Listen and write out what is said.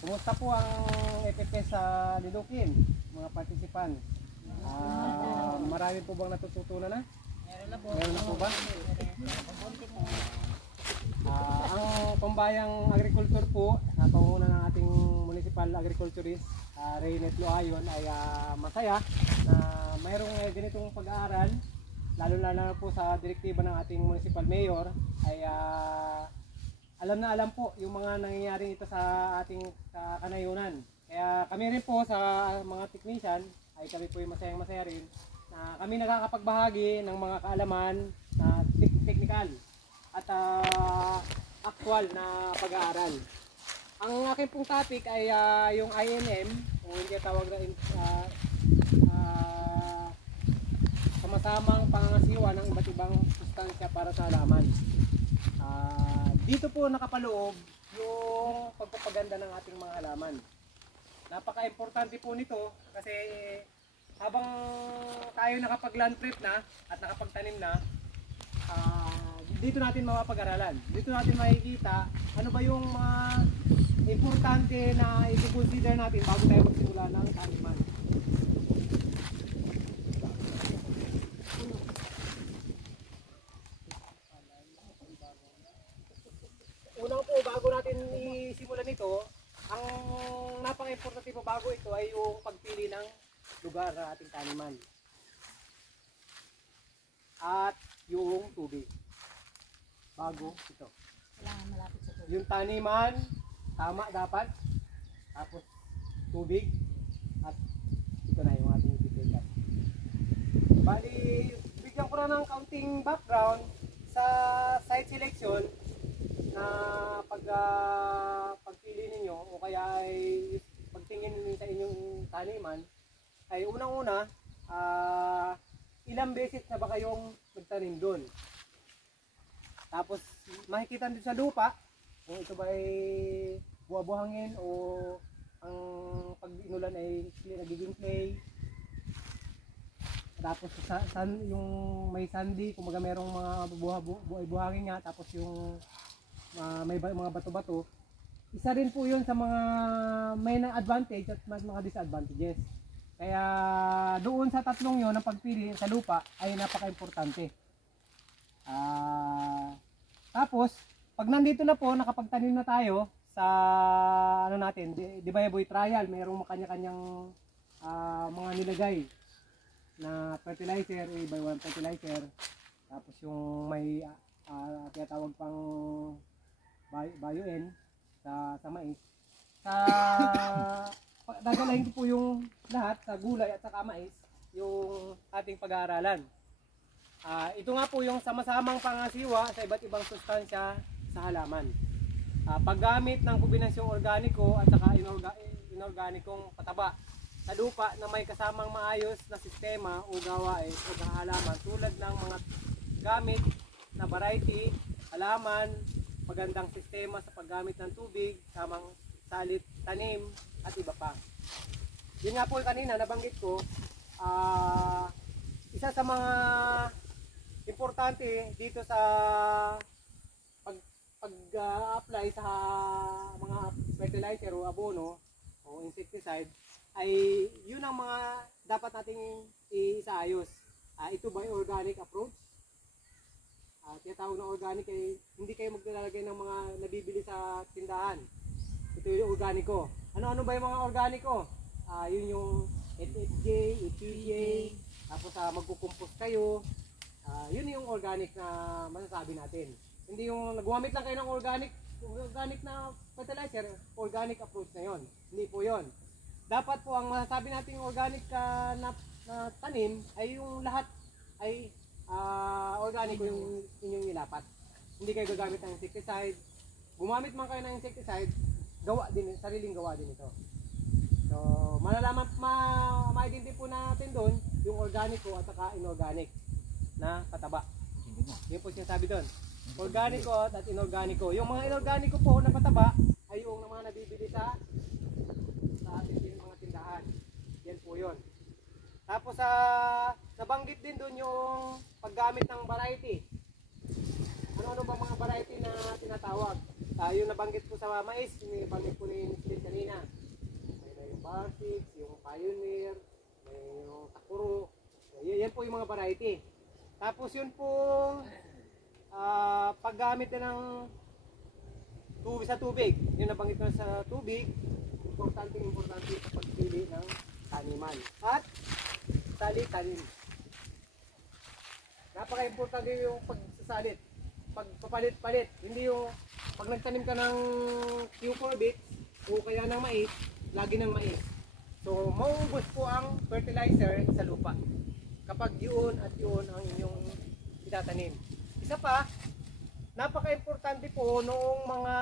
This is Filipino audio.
Kumusta po ang EPP sa Lilukin, mga participant? Marami po bang natututunan na? Meron na po ba? Ang pambayang agriculture po, sa panguna ng ating municipal agriculturist, Reynet Loayon, ay masaya na mayroong ganitong pag-aaral, lalo na po sa direktiba ng ating municipal mayor, ay alam na alam po yung mga nangyayari ito sa ating kanayunan. Kaya kami rin po sa mga technician, ay kami po yung masayang-masaya rin na kami nakakapagbahagi ng mga kaalaman na technical at actual na pag-aaral. Ang aking pong topic ay yung INM, o hindi tawag na sama-samang pangangasiwa ng iba't ibang sustansya para sa halaman. Dito po nakapaloob yung pagpapaganda ng ating mga halaman. Napaka-importante po nito kasi habang tayo nakapag-land trip na at nakapagtanim na, dito natin mapapag-aralan. Dito natin makikita ano ba yung mga importante na i-consider natin bago tayo magsimula ng taniman. Unang po, bago natin isimulan ito, ang napaka-importante po bago ito ay yung pagpili ng lugar ng ating taniman. At yung tubig. Bago ito. Kailangan malapit sa tubig. Yung taniman, tama dapat. Tapos tubig. At ito na yung ating pipigat. Bali, bigyan ko na ng kaunting background sa site selection na pagpili ninyo o kaya ay pagtingin ninyo sa inyong taniman ay unang-una, ilang beses na ba kayong nagtanim doon? Tapos makikita din sa lupa kung ito ba ay buha-buhangin o ang pag-inulan ay nagiging clay. Tapos yung may sandy, kung baga merong mga buhangin nga, tapos yung may mga bato-bato. Isa rin po yun sa mga may advantage at mga disadvantages. Kaya doon sa tatlong yun, ang pagpili sa lupa ay napaka-importante. Tapos, pag nandito na po, nakapagtanim na tayo sa ano natin, di ba boy trial, mayroong kanya-kanyang mga nilagay na fertilizer, by one fertilizer. Tapos yung may tinatawag pang bio-N sa mais. Dadalahin ko po yung lahat sa gulay at sa mais, yung ating pag-aaralan. Ito nga po yung sama-samang pangasiwa sa iba't ibang sustansya sa halaman. Paggamit ng kombinasyong organiko at saka inorganikong pataba sa lupa na may kasamang maayos na sistema o gawain o halaman tulad ng mga gamit na variety, halaman, magandang sistema sa paggamit ng tubig, samang salit, tanim, at iba pa. Yun nga po kanina nabanggit ko, isa sa mga importante dito sa pag-apply sa mga fertilizer o abono o insecticide ay yun ang mga dapat nating isaayos. Ito ba yung organic approach? Tinatawag na organic ay hindi kayo maglalagay ng mga nabibili sa tindahan. Ito yung organiko. Ano-ano ba yung mga organiko? Yun yung FFJ, EPJ, tapos magkukumpos kayo. Yun yung organic na masasabi natin. Hindi yung nagwamit lang kayo ng organic na fertilizer, organic approach na yon. Hindi po yon. Dapat po ang masasabi natin yung organic na tanim ay yung lahat ay organic yung inyong nilapat. Hindi kayo gagamit ng insecticide. Gumamit man kayo ng insecticide, sariling gawa din ito. So, malalaman, ma-identify po natin doon yung organico at saka inorganic na pataba. Yun po sinasabi doon. Organico at inorganico. Yung mga inorganico po na pataba ay yung mga nabibili sa ating mga tindahan. Yan po yun. Tapos nabanggit din doon yung paggamit ng variety. Ano-ano ba mga variety na tinatawag? Yung nabanggit po sa mais, nabanggit po ni Pioneer, may yung Takuro. Yan po yung mga variety. Tapos yun po paggamit na ng tubig sa tubig. Yung nabanggit ko sa tubig, importante sa pagpili ng taniman. At tali-tanim. Napaka-importante yung pagsasalit. Pagpapalit-palit. Hindi yung pag nagtanim ka ng cucumber beets o kaya ng mais, lagi ng mais. So, mauubos po ang fertilizer sa lupa. Kapag yun at yun ang inyong itatanim. Isa pa, napaka-importante po noong mga